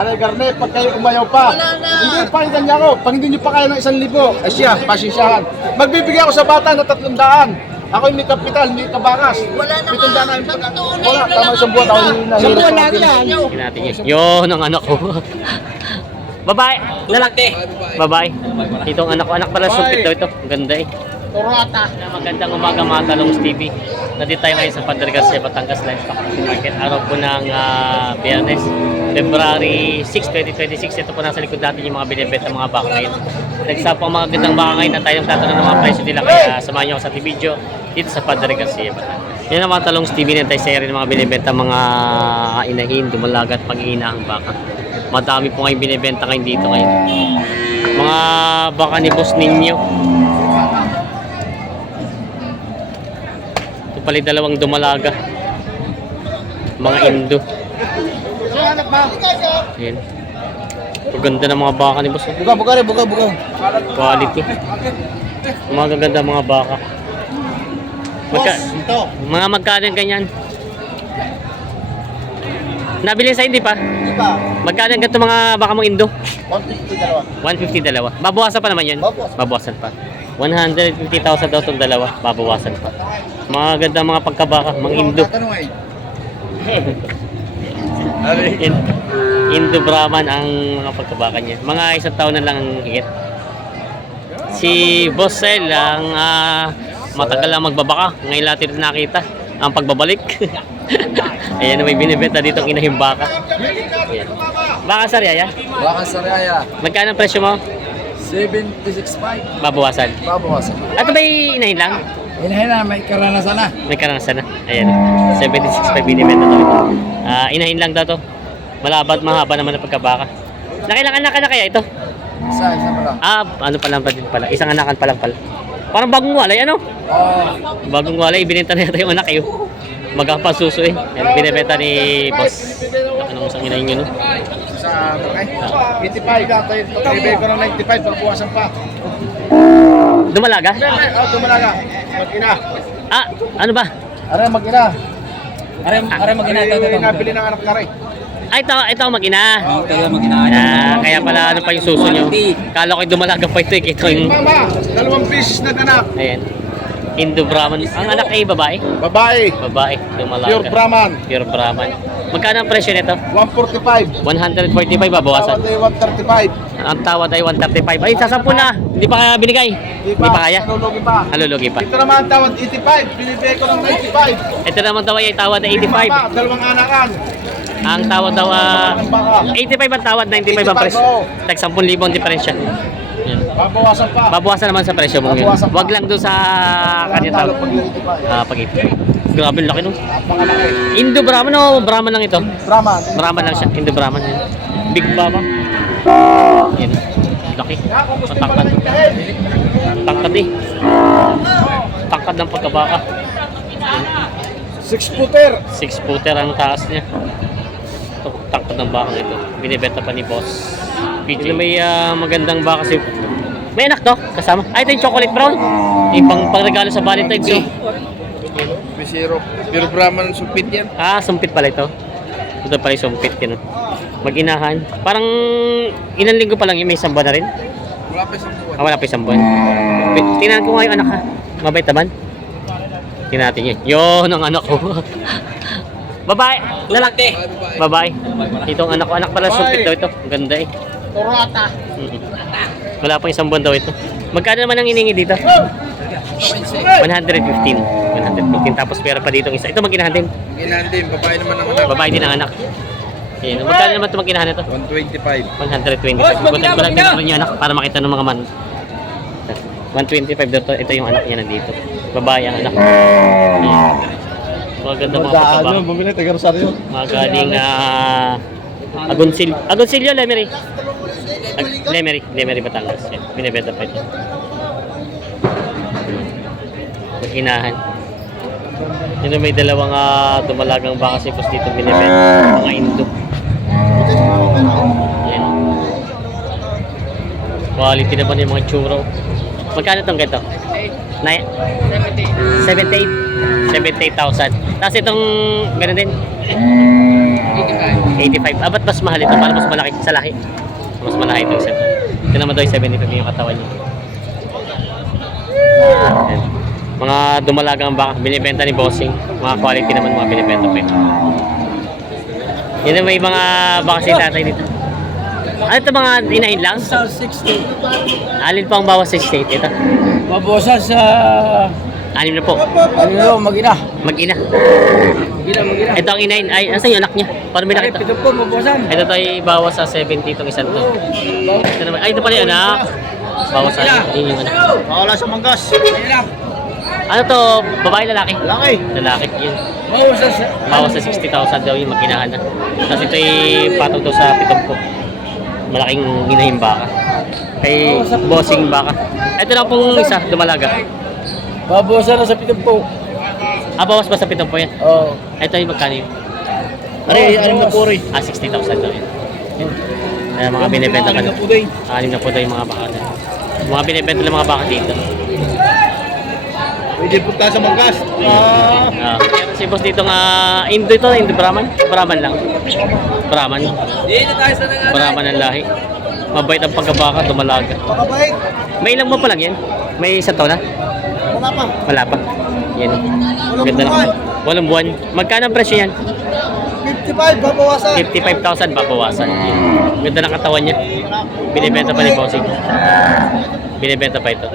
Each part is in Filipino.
Aray Garnet, pag kayo umayaw pa, hindi pakinggan niya ako. Pag hindi niyo pa kaya ng 1,000, ay siya, pasensyahan. Magbibigay ako sa bata na 300. Ako hindi kapital, hindi kabakas. Wala na 700 na magtunay. wala, tama isang buwan ako Isang buwan natin yan. Tingnan natin yun. Yun ang anak ko. Babae. Lalaki. Babae. Itong anak ko. Anak pala supit daw ito. Ang ganda eh. Torata. Magandang umaga mga Talongs TV. Nandito tayo ngayon sa Padre Garcia, Batangas Livestock Market. Araw po ng Biyernes, February 6, 2026. Ito po nasa likod natin yung mga binibenta mga baka ngayon. Nagsapo ang mga gandang baka ngayon na tayong tatanong ng mga presyo nila. Kaya samahan nyo ako sa video dito sa Padre Garcia, Batangas. Yan ang mga Talongs TV na tayo sa rin mga binibenta mga inahin, dumalagat, pag-iinahang baka. Madami po ngayong binibenta ngayon dito ngayon. Mga baka ni Boss Ninyo. Ito pala dalawang dumalaga. Mga Indo. Ayan. Ang ganda ng mga baka ni Boss. Buka rin, buka. Quality. Mga gaganda mga baka. Mga magkano yung ganyan? Nabili sa hindi pa? Hindi pa. Magkano yung ganito mga baka mong Indo? 150 dalawa. 150 Babawasan pa naman yun? Babawasan. Babawasan pa. 150,000 daw itong dalawa. Babawasan pa. Mga ganda mga pagkabaka, mga Indo. Indo Brahman ang mga pagkabaka niya. Mga isang taon na lang ang higit. Si Boss Sel ang matagal lang magbabaka. Ngayon natin nakita ang pagbabalik. Ayan, may binibenta dito ang inahing baka. Ayan. Baka sariaya? Baka Saraya. Magkano ang presyo mo? 76.5. Babawasan. Babawasan. Ito ba inahin lang? Inahin na, may karanasan na. May karanasan na. Ayan. 76.5 binibenta to. Inahin lang daw to. Malabot, mahaba naman ang pagkabaka. Nakilang anak ka na kaya ito? Isa pala. Ano pa lang pa din pala. Isang anakan pa lang pala. Parang bagong walay, ano? Bagong walay, binenta na yata yung anak eh. Magkakapasuso eh. Ayan, binibenta ni Boss. Anong isang inahin yun, no? Sa okay? 85 ka, ibigay ko ng 95, pagbuwasan pa. Dumalaga? Dumalaga. Mag-ina. Ano ba? Aray, mag-ina. Aray mag-ina. Aray, nabili ng anak na rin. Ito ang mag-ina. Kaya mag-ina. Kaya pala ano pa yung suso nyo. Kala ko'y dumalaga pa ito eh. Ito yung... Mama, 2 pieces na anak. Ayan. Indo Brahman. Ang anak ay babae? Babae. Babae. Dumalaga. Pure Brahman. Pure Brahman. Magkano ang presyo nito? 145. 145 babawasan. Tawad ay 135. Ang tawad ay 135. Ay, sasampu na. Hindi pa kaya binigay. Hindi pa kaya. Nalulugi pa. Halulugi pa. Ito naman tawad 85. Binibigay ko ng 95. Ito naman daw ay tawad ay 85. Mama, 2 anakan. Ang tawad daw 85 ang tawad, 95 ang presyo. Tag 10,000 ang diferensya. Yan. Babawasan pa. Babawasan naman sa presyo mo yun. Babawasan pa. Wag lang doon sa kanya tawad. Pag-85. Grabe laki no. Indo Brahman o Brahman lang ito? Brahman. Brahman lang siya. Indo Brahman yan. Big Baba. Yan. Laki. Matangkad. Tangkad eh. Tangkad ng pagkabaka. 6-footer. 6-footer ang taas niya. Ito, tangkad ng baka ito. Binibenta pa ni Boss PJ. May magandang baka si... May anak to? Kasama? Ay, ito yung chocolate brown. Yung pangregalo sa Valentine's. So. Bisiro. Pure Brahman supit yan. Sumpit pala ito. Ito pala yung sumpit yun. Mag-inahan. Parang ilang linggo pa lang yun. May isang buwan na rin. Wala pa isang buwan. Wala pa isang buwan. Tingnan ko nga yung anak ha. Mabait naman. Tingnan natin yun. Yun ang anak ko. Babae. Lalaki. Babae. Ito ang anak ko. Anak pala sumpit daw ito. Ang ganda eh. Torata. Wala pang isang buwan daw ito. Magkano naman ang iningi dito? 115. 115. Tapos pera pa dito ang isa. Ito mag-inahan din. Ginahan din. Babae naman ang anak. Babae din ang anak. Ayan. Magkano naman ito mag-inahan ito? 125. 125. Butan ko lang dito yung anak para makita ng mga man. 125 dito. Ito yung anak niya nandito. Babae ang anak. Ayan. Maganda mga pagkabak. Bumili, taga Rosario. Mga galing Agoncillo, Lemery. Lemery, Batangas. Yan. Binibenta pa ito. Mag-inahan. Yun may dalawang dumalagang baka si Boss dito binibenta. Mga Indo. Yan. Quality naman yung mga churro. Magkano itong ganito? 78,000. Tapos itong gano'n din. 85. Ba't mas mahal ito? Para mas malaki sa laki. Mas malaki ito isa. Ito naman daw yung 75 yung katawan niya. Ayan. Mga dumalagang baka, binibenta ni Bossing. Mga quality naman mga binibenta pa ito. Yan na may mga baka si tatay dito. Ano ito mga inahin lang? Sa 60. Alin pa ang bawas sa state ito? Mabosa sa... 6 na po. Ano, mag-ina. Mag-ina. Mag-ina. Ito ang inahin. Ay, asan yung anak niya? Para may nakita. Ito po, mabosan. Ito tayo bawas sa 70 itong isang to. Ito naman. Ay, ito pala yung anak. Bawas sa yung anak. Wala sa manggas. Ayun. Ano to? Babae, lalaki? Lalaki. Lalaki. Yun. Mabosa sa... Bawas sa 60,000 daw yung mag-inahan na. Tapos ito ay patong to sa 7 po. Malaking inahing baka. Kay bossing baka. Ito lang pong isa, dumalaga. Mabosa na sa 7 po. Bawas pa sa 7 po yan. Oo. Ito yung magkano yun? Anim na puri. 60,000 daw yun. Ayan, mga binibenta ka doon. 6 na po daw yung mga baka doon. Mga binibenta ng mga baka dito. Pwede punta sa manggas. Meron si boss dito nga, Indo ito, Indo Brahman? Brahman lang. Brahman. Dito tayo sa nanganay. Brahman ang lahi. Mabait ang pagkabaka, dumalaga. Pakabait. May ilang buwan pa lang yan? May isa to na? Wala pa. Wala pa. Yan. Ganda na. 8 buwan. Magkano ang presyo yan? 55, babawasan. 55,000 babawasan. Yan. Ganda ng katawan niya. Binibenta pa ni Bossing. Binibenta pa ito.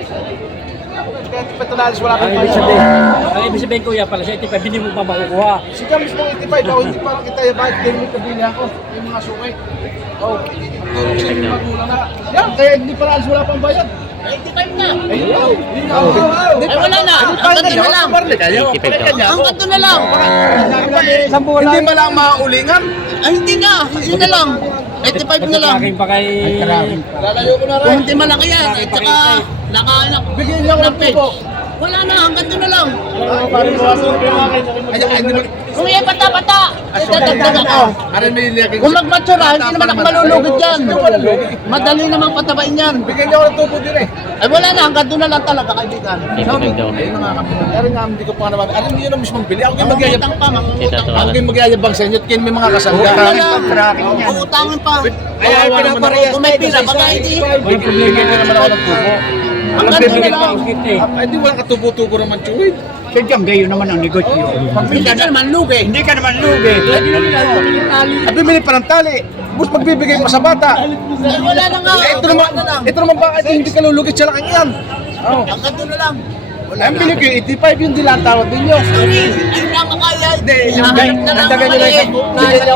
Petalalis wala Ang kang ibig pala. sabihin, kuya pala siya, 85, hindi mo pa makukuha. Si James mo 85 ako, hindi parang kita yung bakit kayo kabili ako. Yung mga sukay. Oh. Sa inyo magulang na. Yan, kaya hindi pala alis wala pang bayad. 85 na. Ayun na. Ay, wala na. Ang ganto na lang. 85 daw. Ang ganto na lang. Hindi ba lang maulingan? Ay, hindi na. Yun na lang. 85 na lang. Akin pa kay... Lalayo ko na Kung rin. hindi malaki yan, at saka nakaanak. Bigyan niya ako ng tubo. Wala na. Ang ganto na lang. Ay, hindi mo. Kung iya pata-pata, idadagdagan ako. Aray may nilagay. Kung magmatura, hindi naman ako malulugod yan. Madali namang patabain yan. Bigyan niya ako ng tubo din eh. Ay, wala na. Ang ganto na lang talaga, kaibigan. 85 daw. Ayun na nga kami. Aray nga, hindi ko pa naman. Aray, hindi yun ang mismong bili. Ako kayo magyayab. Mangungutang pa, mangungutang Ito, pa. Ako kayo magyayabang sa inyo. Kayo may mga kasangga. Wala na. Uutangin pa. Kaya pinaparehas. Kung may pila, baka hindi. Walang problema na naman ako ng tubo. Ang ganto na lang. Ay, hindi walang katubo-tubo naman, Chuy. Sadyang gayo naman ang negosyo. Hindi ka naman lugi. Hindi ka naman lugi. At bibili pa ng tali. Bus magbibigay pa sa bata. Ay, wala na nga. Eh, ito naman bakit hindi ka lulugit sa laking yan? Oh. Ang ganto na lang. Ang bili ko yung 85, yung dilang tawad ninyo. Sorry, hindi na makaya. Hindi, Nagdagan nyo lang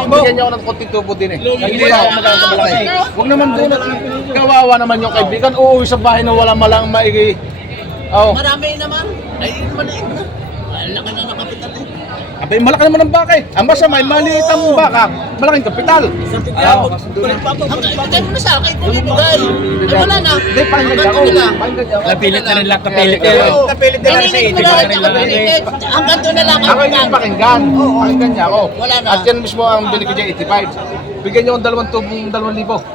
bigyan niyo ako ng konting tubo din eh. Hindi na ako magkano sa malaki. Huwag naman doon at kawawa naman yung kaibigan. Uuwi sa bahay na wala malang maigi. Oh. Marami naman. Ay, maliit na. Ang laki na ng kapital eh. Abay, malaki naman ang baka eh. Ang masama, maliit ang baka. Malaking kapital. Ibigay mo na sa akin kung ibigay. Ay, wala na. Hindi, pakinggan Ang niya ako. ganto na. Pakinggan niya ako. Napilit na nila, kapilit Kapilit Hinihingi ko na rin ako pinigay. Ang ganto na lang. Ako hindi pakinggan. Pakinggan niya ako. Wala na. At yan mismo ang binigay niya 85. Bigyan niyo ang 2,000.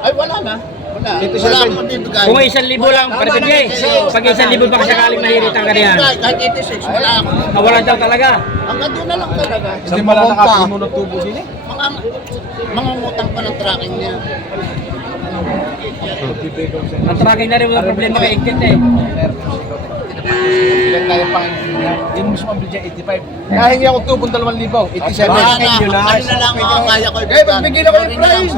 Ay, wala na. Wala. Ito Wala siya, akong bibigay. Kung 1,000 lang, paribigay. Pag 1,000 baka sakaling mahiritan ka niyan. Kahit 86, wala ako. Wala daw talaga. Ang ganto na lang talaga. Hindi mo lang nakapuno ng tubo din eh. Mga ngutang pa ng tracking niya. Ang tracking na rin ang problema kay Igit eh. Ilan tayo pang yun mismo ang bigyan 85. Kaya hingi ako tubong 2,000. 87. Wala na. Ano na lang ang kaya ko. Eh, magbigay na kayo ng price.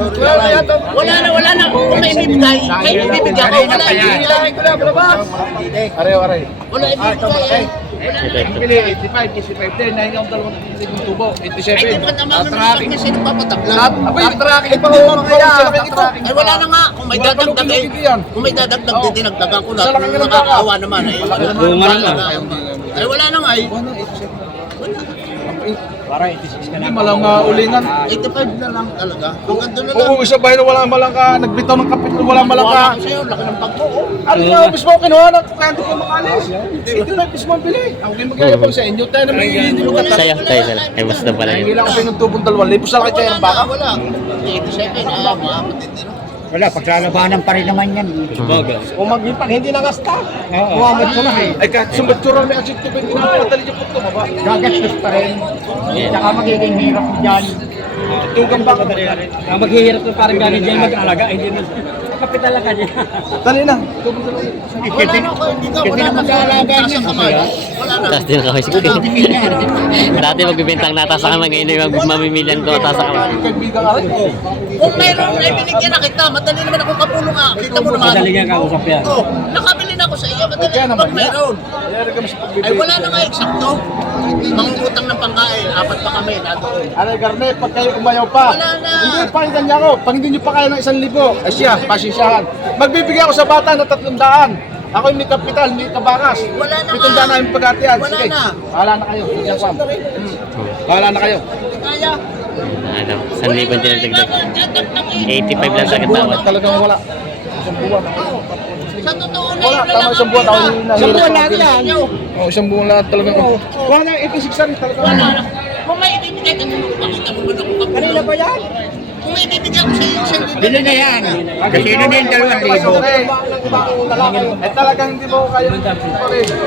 Wala na, wala na. Kung may ibibigay, may ibibigay ako. Wala na. Hilangin ko na, balabas. Areho, areho. Wala ibibigay. Ito, ito. Bigyan 85, 85 din. Nahingi ako 2,000 tubo. Ay, 87. di ba naman pag may sino papatakla? Abay, tracking pa ako kaya. Ay, wala na nga. Kung may dadagdag eh. Kung may dadagdag din, dinagdagan ko na. Sa laki Kung ng nakakawa naman eh. Bunga na. Ay, wala na nga eh. Para 86 ka Hindi malang ulingan. 85 na lang talaga. Ang ganto na lang. Oo, isa bahay na wala malang ka. Nagbitaw ng kapitol, wala malang ka. Wala ko sa'yo, laki ng pagbo. Ano nga, mismo ako kinuha na kaya hindi ko makalis. 85 mismo ang bili. Ako kayo magyayabang sa inyo. Tayo naman hindi mo ka Sa'yo, tayo sa'yo. Ay, mas na pala Hindi yun. lang kasi ng tubong 2,000. Sa laki kayo ng baka. Wala. 87, mga matindi. Wala, paglalabanan pa rin naman yan. Kung mag-ipag, hindi nangasta. Muhammad ko na eh. Ay, kahit sumbatsura may asik tubig, hindi na patali dyan po ito, baba. Gagastos pa rin. Saka magiging hirap dyan. Tugang baka. Maghihirap na parang galing dyan mag-alaga. Hindi mo. Kapital lang kanya. Dali na. Wala na ako, hindi ka, wala na sa kamay. Wala na. Tapos din ako si Dati magbibintang nata sa kamay, ngayon ay mamimilian ko nata sa kamay. Kaibigan ka rin. Kung mayroon ay binigyan na kita, madali naman ako kapulong nga. Kita mo naman. Madali nga kausap yan. Oh, nakabili na ako sa iyo, madali Kaya naman naman pag mayroon. Kaya kami sa pagbibigay. Ay wala na nga eksakto. Mangungutang ng pangkain, apat pa kami, natuon. Aray, Garnet, pag kayo umayaw pa. Wala na. Hindi, pakinggan niya ako. Pag hindi niyo pa kaya ng 1,000, ay siya, pasensyahan. Magbibigay ako sa bata ng 300. Ako yung may kapital, may kabakas. Wala na 700 nga. namin pagkatian. Wala Sige, na. bahala na kayo. Sige, Sam. Bahala na kayo. Kaya. Ano, 1,000 din ang dagdag. 85 lang sa Isang buwan, katawan. talagang wala. Isang buwan. Sa totoo na Wala, yun, tama isang buwan. Ako yung nahirap. Isang buwan lang yan. Oh, isang buwan lang talagang. Wala na, 86 rin talaga. Wala na. Kung may ibibigay ka, pakita mo man ako kapulong. Kanina ba yan? Kung may ibibigay ako sa iyo, isang libo. Bili na yan. Kasi na din 2,000. Eh talagang hindi mo kayo.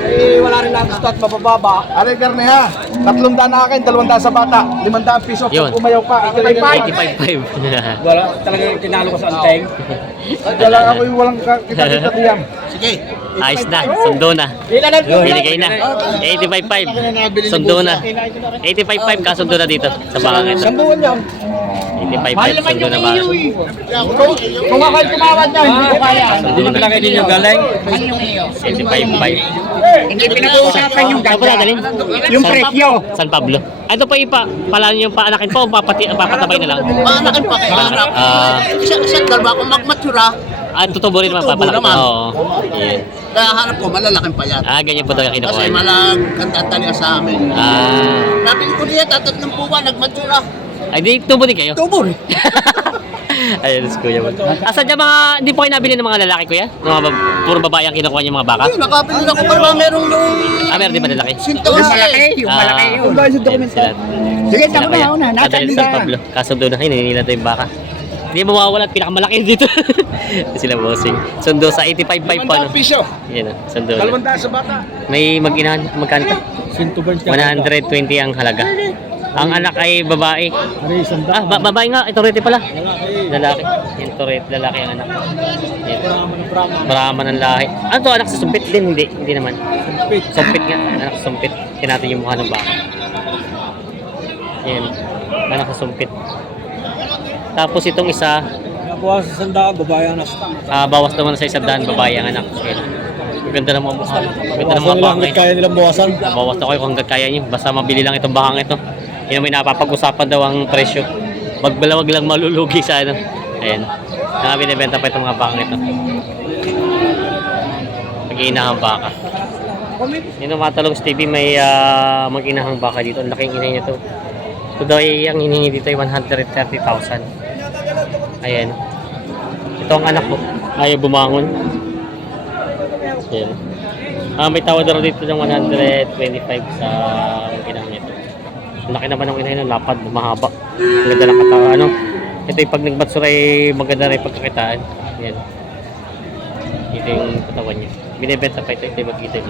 Eh wala rin lang gusto at mabababa. Aray Garne ha. 300 na akin, 200 sa bata. 500 piso. Yun. Umayaw pa. 85.5. Wala, talagang tinalo ko sa anteng. Wala ako yung walang kita-kita diyan. Sige. Ayos na, sundo na. Binigay na. 85.5. Sundo na. 85.5 kasundo na dito sa bakang ito. Buwan yan. 85.5 sundo na ba? Kung ako tumawad niya, hindi ko kaya. Hindi na pala kayo ninyo galing. 85.5. Hindi pinag-uusapan yung galing? Yung presyo. San Pablo. Ano pa ipa? Pala yung paanakin po, papatabay na lang. Maanakin pa. Isang dalawa kung magmatura, Tutubo rin naman Tutubo papalaki. naman. Oo. Yan. kaya hanap ko malalaking payat. Ganyan po talaga kinukuha. Kasi malaganda talaga sa amin. Nabili ko niya, 3 buwan, nagmatura. Ay, di tubo din kayo? Tubo rin. Ayun, si Kuya. Asan dyan mga, hindi po kayo nabili ng mga lalaki, Kuya? Mga puro babae ang kinukuha niyo mga baka? Ayun, nakabili na ko pero merong yung... Meron din ba lalaki? Sintos. Yung malaki yun. Sila. Sige, Sila tama Kuya. na. Dadalhin sa San Pablo. Kasundo na kayo, ninila to yung baka. Hindi mo mawawala at pinakamalaki dito. Sila bossing. Sundo sa 85.5 pa, no? 500 piso. Yan, sundo na. 200 sa bata. May mag-inahan, magkano? 120 ang halaga. Ang anak ay babae. Babae nga, ito rete pala. Lalaki. Ito rete, lalaki ang anak. Yan. Brahman ang lahi. Ano to, anak sa sumpit din? Hindi naman. Sumpit nga, anak sa sumpit. Tinatan yung mukha ng baka. Yan, anak sa sumpit. Tapos itong isa, Nakuha sa sandaan, babae ang nasa. bawas naman sa 100, babae ang anak. Yan. Ang ganda ng mga mukha. Ang ganda ng mga baka. Kaya nilang bawasan. Bawas na kayo kung hanggang kaya nyo. Basta mabili lang itong bakang ito. Yun may napapag-usapan daw ang presyo. Magbalawag lang malulugi sa ano. Ayan. Binibenta pa itong mga bakang ito. Mag-iinahang baka. Yun ang Matalong TV, may mag-inahang baka dito. Ang laking inahin niya to. Ito daw ay ang hinihingi dito ay 130,000. Ayan. Ito ang anak ko. Ayaw bumangon. Ayan. May tawad daw dito ng 125 sa mag-inahang ito. Ang laki naman ng inahin ng lapad, mahaba. Ang ganda ng katawan, ano? Ito yung pag nagbatsura ay maganda rin pagkakitaan. Yan. Ito yung katawan niya. Binibenta pa ito, ito yung mag-itim.